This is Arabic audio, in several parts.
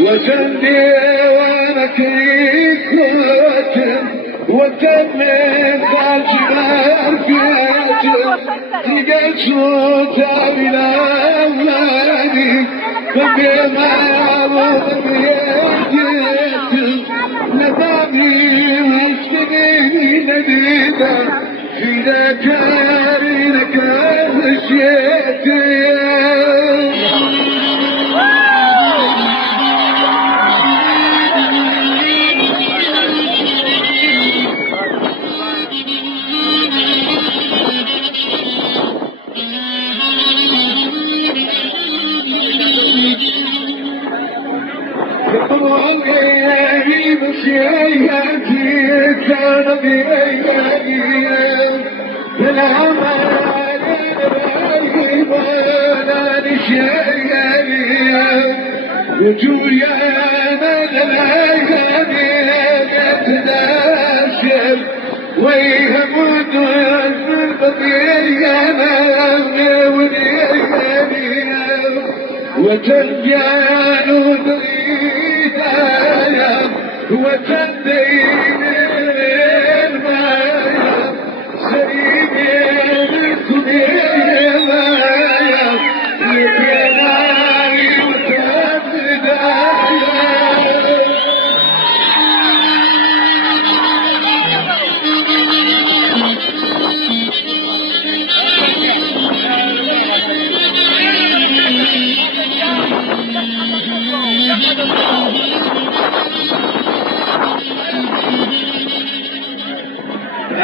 وجندي وانا كيك وتمن خاجر فيك تلقى صوتها بلا أولادي فبما وضبيت نظامي مستقيني نديدا في ذكاري لك مشيتي وجويا تتناشر ويهمد البطيئة وترجع ضريتايا وتدين المايا سيدي الكبير مايا لكناي وتبدايا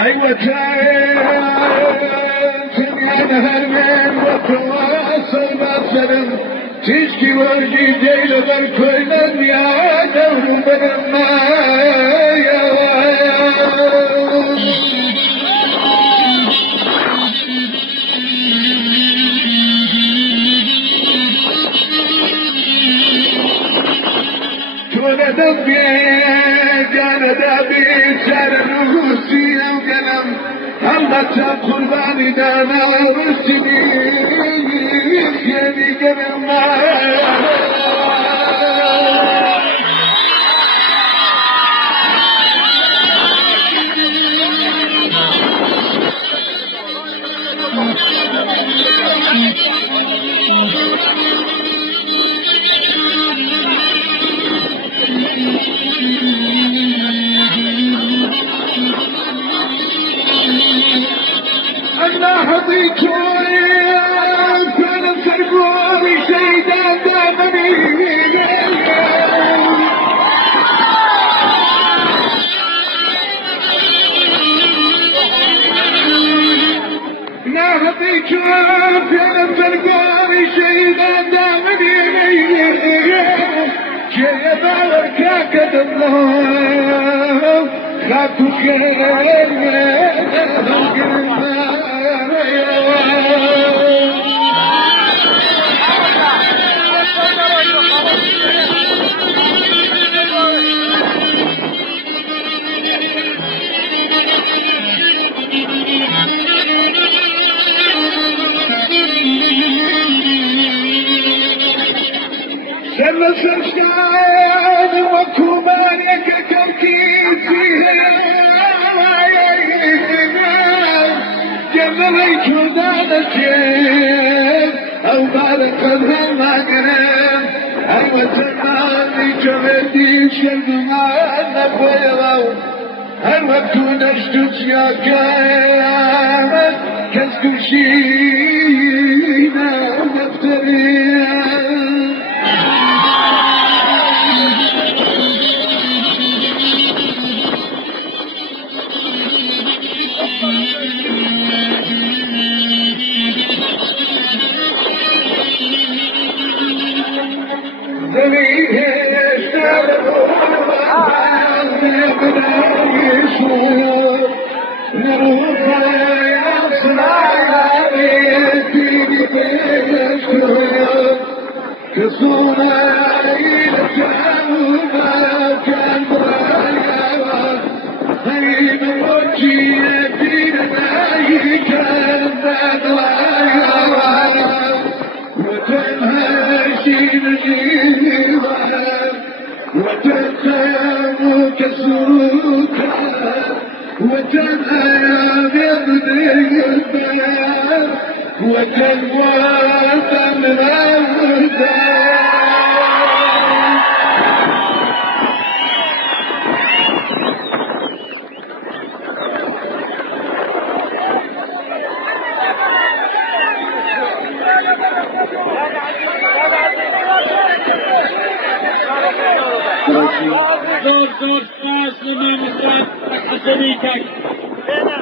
أيوة كان هرمين وتواصل مثلا تشكي ورقي جيل بالكل يا دور بالمايا كون دبي سر روسي وقلم الله قرباني دانا ورسمي يدي قلم أنا حضيت كان سرقوني شيدا دامني أنا حضيت كان سرقوني شيدا دامني كيف أركاك الله خافك لما سرشان وكمان يكتركيزي جمليك ودانتين أو بارك المغرب أيوة تنامي جمدي شد ما نبويرو أيوة تنشتت يا كامل كسكشينا نفترين نروح يصوني لجاوبا كان ضايعا هين وجهي فينا يكان ضايعا وتنهشي نجيبا وتنخيم كسوكا وتنهيم يبني البيان وتنوات من الودان زور زور ساس لمن مسرات حسنيتك هنا